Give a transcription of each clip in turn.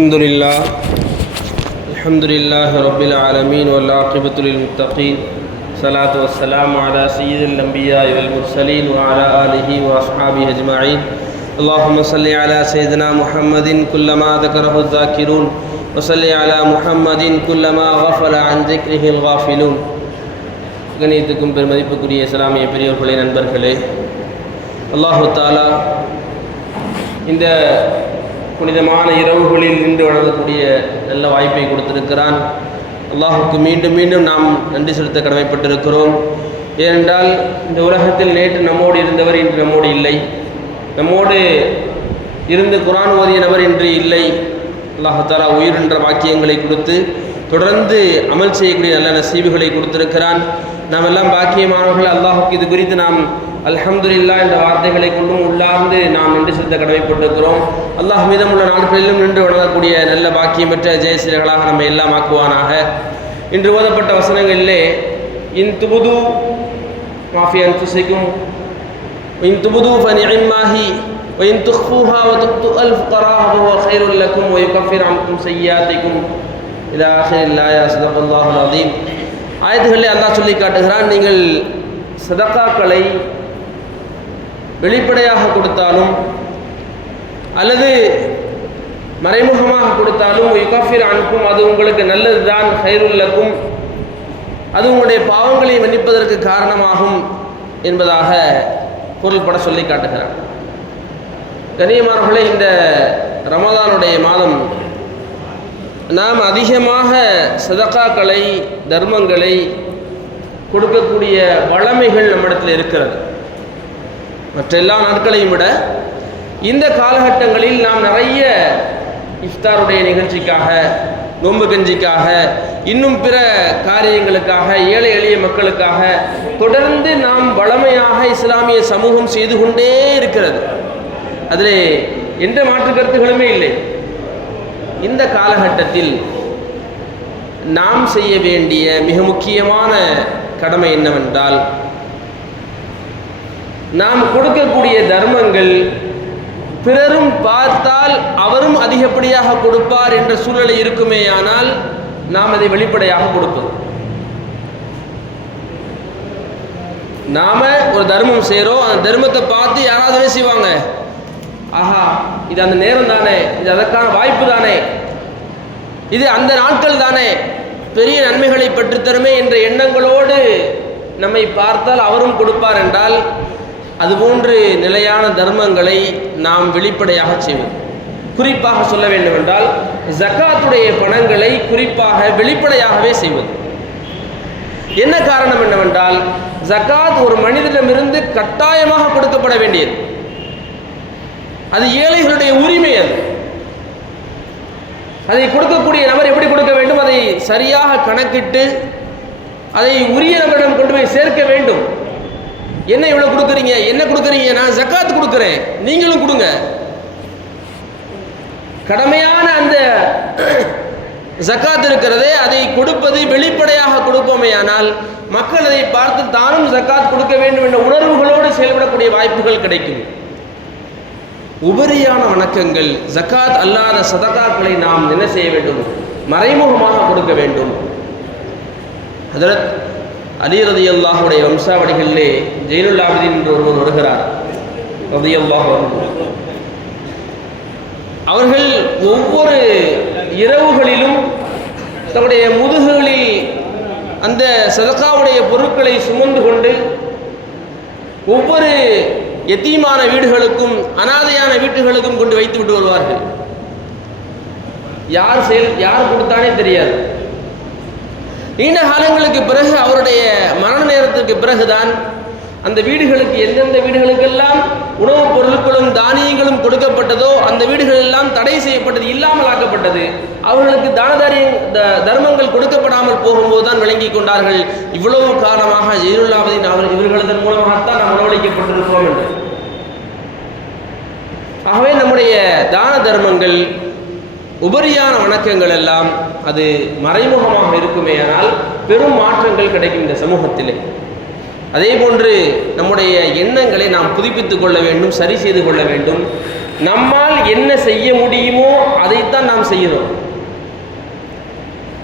الحمد لله الحمد لله رب العالمين والعاقبة للمتقين صلاة والسلام على سيد الأنبياء والمرسلين وعلى آله وأصحابه أجمعين اللهم صل على سيدنا محمد كلما ذكره الذاكرون وصل على محمد كلما غفل عن ذكره الغافلون கணியத்துக்கும் பெருமதிப்புக்குரிய இஸ்லாமிய பெரியவர்களே நண்பர்களே அல்லாஹு தாலா இந்த புனிதமான இரவுகளில் நின்று வழங்கக்கூடிய நல்ல வாய்ப்பை கொடுத்திருக்கிறான். அல்லாஹுக்கு மீண்டும் மீண்டும் நாம் நன்றி செலுத்த கடமைப்பட்டிருக்கிறோம். ஏனென்றால் இந்த உலகத்தில் நேற்று நம்மோடு இருந்தவர் இன்று நம்மோடு இல்லை. நம்மோடு இருந்து குரான் ஓதிய நபர் இன்று இல்லை. அல்லாஹாலா உயிர் என்ற வாக்கியங்களை கொடுத்து தொடர்ந்து அமல் செய்யக்கூடிய நல்ல நசீவுகளை கொடுத்திருக்கிறான். நாம் எல்லாம் பாக்கியமானவர்கள். அல்லாஹுக்கு இது குறித்து நாம் அல்ஹம்துலில்லா என்ற வார்த்தைகளை கொண்டும் உள்ளார்ந்து நாம் நின்று செலுத்த கடமைப்பட்டிருக்கிறோம் அல்லாஹ் மீதம் உள்ள நாட்களிலும் நின்று வணங்கக்கூடிய நல்ல பாக்கியம் பெற்ற ஜெயசீலர்களாக நம்ம எல்லாம் ஆக்குவானாக இன்று ஓதப்பட்ட வசனங்களிலே இன் துபுது மாஃபி அன்ஃபுசிக்கும் இன் துபுது ஃபனிமாஹி وإن تخفوها وتؤتوا الفقراء فهو خير لكم ويكفر عنكم سيئاتكم إلى آخر الآية صدق الله العظيم ஆயத்துகளில் அல்லாஹ் சொல்லி காட்டுகிறான் நீங்கள் சதக்காக்களை வெளிப்படையாக கொடுத்தாலும் அல்லது மறைமுகமாக கொடுத்தாலும் யுகாஃபிர் அனுப்பும் அது உங்களுக்கு நல்லது தான் ஹைருல்லக்கும் அது உங்களுடைய பாவங்களை மன்னிப்பதற்கு காரணமாகும் என்பதாக பொருள்பட சொல்லி காட்டுகிறான் கண்ணியமானவர்களே இந்த ரமதானுடைய மாதம் நாம் அதிகமாக சதக்காக்களை தர்மங்களை கொடுக்கக்கூடிய வளமைகள் நம்மிடத்தில் இருக்கிறது. மற்ற எல்லா நாட்களையும் விட இந்த காலகட்டங்களில் நாம் நிறைய இஃப்தாருடைய நிகழ்ச்சிக்காக நோன்பு கஞ்சிக்காக இன்னும் பிற காரியங்களுக்காக ஏழை எளிய மக்களுக்காக தொடர்ந்து நாம் வளமையாக இஸ்லாமிய சமூகம் செய்து கொண்டே இருக்கிறது. அதில் எந்த மாற்று கருத்துகளுமே இல்லை. இந்த காலகட்டத்தில் நாம் செய்ய வேண்டிய மிக முக்கியமான கடமை என்னவென்றால் நாம் கொடுக்கக்கூடிய தர்மங்கள் பிறரும் பார்த்தால் அவரும் அதிகப்படியாக கொடுப்பார் என்ற சூழ்நிலை இருக்குமேயானால் நாம் அதை வெளிப்படையாக கொடுப்பது நாம ஒரு தர்மம் செய்கிறோம் அந்த தர்மத்தை பார்த்து யாராவது என்ன செய்வாங்க. ஆஹா இது அந்த நேரம் தானே இது அதற்கான வாய்ப்பு தானே. இது அந்த நாட்கள் தானே. பெரிய நன்மைகளை பெற்றுத்தருமே என்ற எண்ணங்களோடு நம்மை பார்த்தால் அவரும் கொடுப்பார் என்றால் அதுபோன்று நிலையான தர்மங்களை நாம் வெளிப்படையாக செய்வோம். குறிப்பாக சொல்ல வேண்டுமென்றால் ஜக்காத்துடைய பணங்களை குறிப்பாக வெளிப்படையாகவே செய்வது என்ன காரணம் என்னவென்றால் ஜக்காத் ஒரு மனிதனிடமிருந்து கட்டாயமாக கொடுக்கப்பட வேண்டியது. அது ஏழைகளுடைய உரிமை அது. அதை கொடுக்கக்கூடிய நபர் எப்படி கொடுக்க வேண்டும்? அதை சரியாக கணக்கிட்டு அதை உரிய நபரிடம் கொண்டு போய் சேர்க்க வேண்டும். என்ன இவ்வளோ கொடுக்குறீங்க? என்ன கொடுக்குறீங்க? நான் ஜக்காத்து கொடுக்குறேன். நீங்களும் கொடுங்க. கடமையான அந்த ஜக்காத் இருக்கிறதே அதை கொடுப்பது வெளிப்படையாக கொடுப்போமே ஆனால் மக்கள் அதை பார்த்து தானும் ஜக்காத் கொடுக்க வேண்டும் என்ற உணர்வுகளோடு செயல்படக்கூடிய வாய்ப்புகள் கிடைக்கும். உபரியான வணக்கங்கள் ஜக்காத் அல்லாத சதகாக்களை நாம் என்ன செய்ய வேண்டும்? மறைமுகமாக கொடுக்க வேண்டும். ஹதரத் அலி ரதி அல்லாஹுடைய வம்சாவளிகளிலே ஜெயினுல் என்று ஒருவர் வருகிறார். ரதி அல்லாஹ் அவர்கள் ஒவ்வொரு இரவுகளிலும் தன்னுடைய முதுகுகளில் அந்த சதக்காவுடைய பொருட்களை சுமந்து கொண்டு ஒவ்வொரு எத்தீமான வீடுகளுக்கும் அனாதையான வீட்டுகளுக்கும் கொண்டு வைத்து விட்டு வருவார்கள். யார் செயல் யார் கொடுத்தானே தெரியாது. நீண்ட காலங்களுக்கு பிறகு அவருடைய மரண நேரத்திற்கு பிறகுதான் அந்த வீடுகளுக்கு எந்தெந்த வீடுகளுக்கெல்லாம் உணவுப் பொருட்களும் தானியங்களும் கொடுக்கப்பட்டதோ அந்த வீடுகள் எல்லாம் தடை செய்யப்பட்டது இல்லாமல் ஆக்கப்பட்டது அவர்களுக்கு தானதாரிய தர்மங்கள் கொடுக்கப்படாமல் போகும்போது தான் விளங்கி கொண்டார்கள். இவ்வளவு காலமாக ஜெயிலுல்லாவதின் அவர் இவர்களதன் மூலமாகத்தான் நாம் உணவளிக்கப்பட்டிருக்கிறோம் என்று. ஆகவே நம்முடைய தான தர்மங்கள் உபரியான வணக்கங்கள் எல்லாம் அது மறைமுகமாக இருக்குமே ஆனால் பெரும் மாற்றங்கள் கிடைக்கும் இந்த சமூகத்திலே. அதே போன்று நம்முடைய எண்ணங்களை நாம் புதுப்பித்துக் கொள்ள வேண்டும் சரி செய்து கொள்ள வேண்டும். நம்மால் என்ன செய்ய முடியுமோ அதைத்தான் நாம் செய்யணும்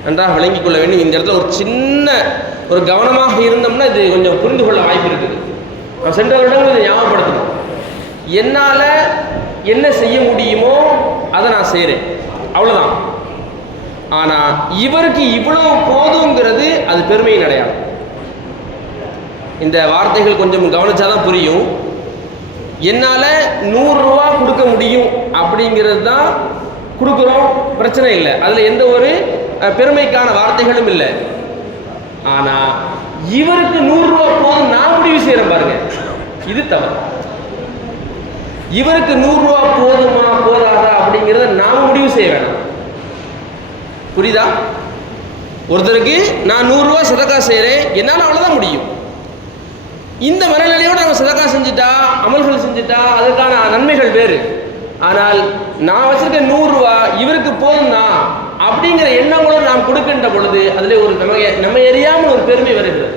நன்றாக விளங்கிக் கொள்ள வேண்டும். இந்த இடத்துல ஒரு சின்ன ஒரு கவனமாக இருந்தோம்னா இது கொஞ்சம் புரிந்து கொள்ள வாய்ப்பு இருக்குது. நான் சென்ற வருடங்கள் இதை ஞாபகப்படுத்தணும். என்னால் என்ன செய்ய முடியுமோ அதை நான் செய்கிறேன் அவ்வளோதான் ஆனால் இவருக்கு இவ்வளவு போதுங்கிறது அது பெருமையின் அடையாளம். இந்த வார்த்தைகள் கொஞ்சம் கவனிச்சாதான் புரியும். என்னால் நூறுரூவா கொடுக்க முடியும் அப்படிங்கிறது தான் கொடுக்குறோம் பிரச்சனை இல்லை. அதில் எந்த ஒரு பெருமைக்கான வார்த்தைகளும் இல்லை. ஆனால் இவருக்கு நூறுரூவா போதும் நான் முடிவு செய்கிறேன் பாருங்க. இது தவறு. இவருக்கு நூறுரூவா போதுமா போதாதா அப்படிங்கிறத நாம் முடிவு செய்ய வேணாம். புரியுதா? ஒருத்தருக்கு நான் நூறுரூவா சதக்கா செய்கிறேன் என்னால் அவ்வளோதான் முடியும். இந்த மனநிலையோடு நம்ம சதக்கா செஞ்சுட்டா அமல்கள் செஞ்சுட்டா அதுக்கான நன்மைகள் வேறு. ஆனால் நான் வச்சிருக்க நூறுரூவா இவருக்கு போதும் தான் அப்படிங்கிற எண்ணங்களோடு நாம் கொடுக்கின்ற பொழுது அதில் ஒரு நம்ம நம்ம எரியாமல் ஒரு பெருமை வருகிறது.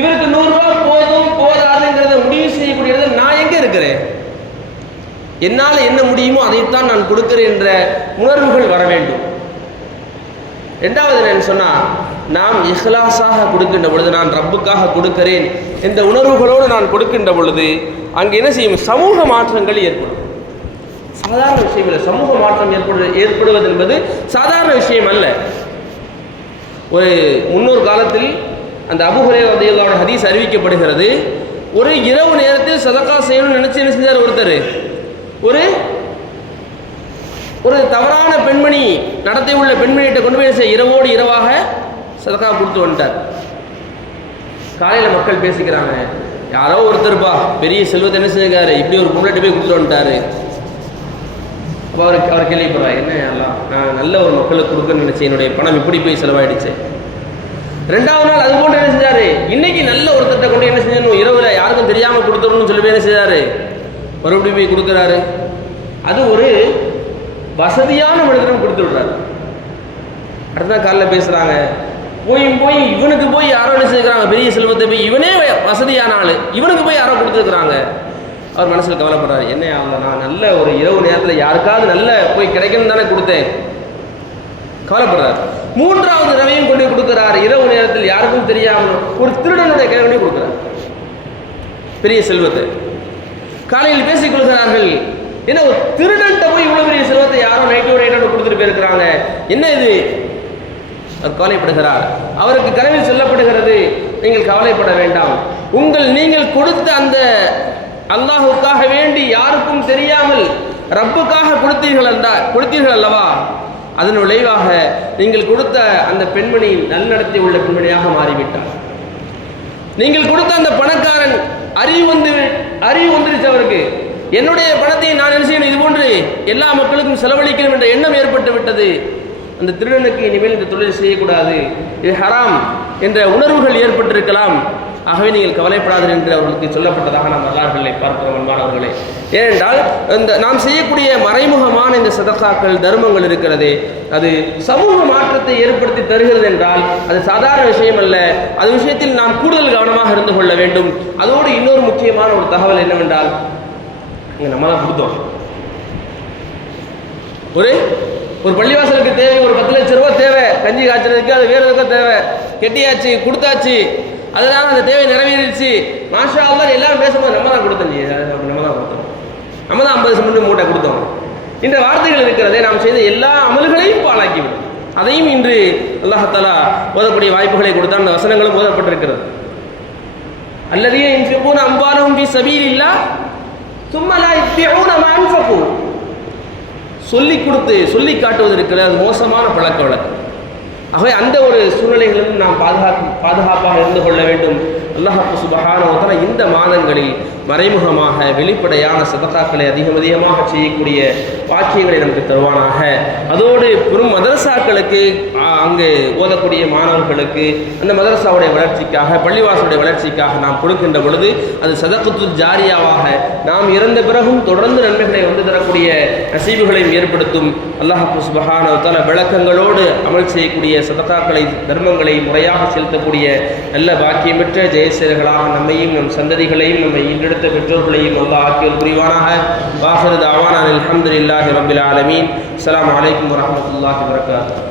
இவருக்கு நூறுரூவா போதும் போதாதுங்கிறத முடிவு செய்யக்கூடியது நான் எங்கே இருக்கிறேன்? என்னால் என்ன முடியுமோ அதைத்தான் நான் கொடுக்கிறேன் என்ற உணர்வுகள் வர வேண்டும். ரெண்டாவது என்னன்னு சொன்னால் நாம் இஹ்லாஸாக கொடுக்கின்ற பொழுது நான் ரப்புக்காக கொடுக்கிறேன் இந்த உணர்வுகளோடு நான் கொடுக்கின்ற பொழுது அங்கே என்ன செய்யும்? சமூக மாற்றங்கள் ஏற்படும். சாதாரண விஷயம் இல்லை சமூக மாற்றம் ஏற்படு ஏற்படுவது என்பது சாதாரண விஷயம் அல்ல. ஒரு முன்னோர் காலத்தில் அந்த அபுஹரே வதையோட ஹதீஸ் அறிவிக்கப்படுகிறது ஒரு இரவு நேரத்தில் சதக்கா செய்யணும்னு நினச்சி என்ன செஞ்சார் ஒருத்தர்? ஒரு ஒரு தவறான பெண்மணி நடத்தை உள்ள பெண்மணிகிட்ட கொண்டு போய் என்ன செய்ய இரவோடு இரவாக சதக்கா கொடுத்து வந்துட்டார். காலையில் மக்கள் பேசிக்கிறாங்க யாரோ ஒருத்தர்ப்பா பெரிய செல்வத்தை என்ன செஞ்சிருக்காரு இப்படி ஒரு பொம்பளைட்டு போய் கொடுத்துட்டு வந்துட்டாரு. அப்போ அவருக்கு அவர் கேள்விப்படுறாரு என்ன எல்லாம் நான் நல்ல ஒரு மக்களுக்கு கொடுக்கணும்னு நினைச்சேன் என்னுடைய பணம் இப்படி போய் செலவாயிடுச்சு. ரெண்டாவது நாள் அது போன்று என்ன செஞ்சாரு இன்னைக்கு நல்ல ஒருத்தர்கிட்ட கொண்டு என்ன செஞ்சணும் இரவுல யாருக்கும் தெரியாம கொடுத்துடணும்னு சொல்லி என்ன செய்தாரு மறுபடியும் போய் கொடுக்குறாரு. அது ஒரு வசதியான மனிதனும் கொடுத்து விடுறாரு அடுத்த காலைல பேசுகிறாங்க போயும் போய் இவனுக்கு போய் யாரோ என்ன செஞ்சுக்கிறாங்க பெரிய செல்வத்தை போய் இவனே வசதியான ஆள். இவனுக்கு போய் யாரோ கொடுத்துருக்குறாங்க. அவர் மனசில் கவலைப்படுறாரு. என்ன ஆகல நான் நல்ல ஒரு இரவு நேரத்தில் யாருக்காவது நல்ல போய் கிடைக்கணும் தானே கொடுத்தேன். கவலைப்படுறாரு. மூன்றாவது தடவையும் கொண்டு கொடுக்குறாரு. இரவு நேரத்தில் யாருக்கும் தெரியாமல் ஒரு திருடனுடைய கையில் கொடுக்குறாரு. பெரிய செல்வத்தை. காலையில் பேசிக் கொள்கிறார்கள். என்ன ஒரு திருடன்ட்ட போய் இவ்வளவு பெரிய செல்வத்தை யாரோ நைட்டோட நைட்டோட கொடுத்துட்டு போயிருக்கிறாங்க. என்ன இது? அவர் கவலைப்படுகிறார். அவருக்கு கனவில் சொல்லப்படுகிறது நீங்கள் கவலைப்பட வேண்டாம். உங்கள் நீங்கள் கொடுத்த அந்த அல்லாஹுக்காக வேண்டி யாருக்கும் தெரியாமல் ரப்புக்காக கொடுத்தீர்கள் என்றா கொடுத்தீர்கள் அல்லவா? அதன் விளைவாக நீங்கள் கொடுத்த அந்த பெண்மணி நல்நடத்தை உள்ள பெண்மணியாக மாறிவிட்டார். நீங்கள் கொடுத்த அந்த பணக்காரன் அறிவு வந்து அறிவு வந்துருச்சு அவருக்கு. என்னுடைய பணத்தை நான் என்ன செய்யணும்? இது போன்று எல்லா மக்களுக்கும் செலவழிக்கணும் என்ற எண்ணம் ஏற்பட்டு விட்டது. அந்த திருடனுக்கு இனிமேல் இந்த தொழில் செய்யக்கூடாது. இது ஹராம் என்ற உணர்வுகள் ஏற்பட்டிருக்கலாம். ஆகவே நீங்கள் கவலைப்படாதீர்கள் என்று அவர்களுக்கு சொல்லப்பட்டதாக நாம் வரலாறுகளை பார்க்கிறோம் மாணவர்களே ஏனென்றால் இந்த நாம் செய்யக்கூடிய மறைமுகமான இந்த சதக்காக்கள் தர்மங்கள் இருக்கிறது அது சமூக மாற்றத்தை ஏற்படுத்தி தருகிறது என்றால் அது சாதாரண விஷயம் அல்ல. அது விஷயத்தில் நாம் கூடுதல் கவனமாக இருந்து கொள்ள வேண்டும். அதோடு இன்னொரு முக்கியமான ஒரு தகவல் என்னவென்றால் இங்கே நம்ம தான் கொடுத்தோம். ஒரு ஒரு பள்ளிவாசலுக்கு தேவை ஒரு பத்து லட்ச ரூபா தேவை. கஞ்சி காய்ச்சறதுக்கு அது வேறு எதுக்கும் தேவை. கெட்டியாச்சு கொடுத்தாச்சு. அதனால அந்த தேவை நிறைவேறிடுச்சு. மாஷா அல்லாஹ் எல்லாரும் பேசும்போது நம்ம தான் கொடுத்தோம். நம்ம தான் கொடுத்தோம். நம்ம தான் ஐம்பது சிமெண்ட் மூட்டை கொடுத்தோம். இந்த வார்த்தைகள் இருக்கிறதே நாம் செய்த எல்லா அமல்களையும் பாழாக்கிவிடும். அதையும் இன்று அல்லாஹாலா ஓதக்கூடிய வாய்ப்புகளை கொடுத்தான். அந்த வசனங்களும் ஓதப்பட்டிருக்கிறது. அல்லதையே இன்ஃபிகூன அம்பாலஹும் பி சபீல் இல்லா சும்மலா யுத்திஊன நம்ம அன்ஃபகு சொல்லி கொடுத்து சொல்லி காட்டுவது இருக்கிறது. அது மோசமான பழக்க வழக்கம் ஆகவே அந்த ஒரு சூழ்நிலைகளிலும் நாம் பாதுகாப்பு பாதுகாப்பாக இருந்து கொள்ள வேண்டும். அல்லாஹாக்கு சுபஹான இந்த மாதங்களில் மறைமுகமாக வெளிப்படையான சதகாக்களை அதிகம் அதிகமாக செய்யக்கூடிய வாக்கியங்களை நமக்கு தருவானாக. அதோடு பெரும் மதரசாக்களுக்கு அங்கு ஓதக்கூடிய மாணவர்களுக்கு அந்த மதரசாவுடைய வளர்ச்சிக்காக பள்ளிவாசலுடைய வளர்ச்சிக்காக நாம் கொடுக்கின்ற பொழுது அது சதகுத்து ஜாரியாவாக நாம் இறந்த பிறகும் தொடர்ந்து நன்மைகளை வந்து தரக்கூடிய நசீவுகளையும் ஏற்படுத்தும் அல்லாஹப்பு சுபஹான விளக்கங்களோடு அமல் செய்யக்கூடிய சதகாக்களை தர்மங்களை முறையாக செலுத்தக்கூடிய நல்ல பாக்கியம் ஜெய பேசுகிறர்களாக நம்மையும் நம் சந்ததிகளையும் நம்மை இன்றெடுத்த பெற்றோர்களையும் அல்லா ஆக்கியோர் புரிவானாக. வாசரு தாவான் அனில் அஹமது இல்லாஹி ரபில் ஆலமீன். அலாம் வலைக்கம் வரமத்துல்லாஹி வரகாத்து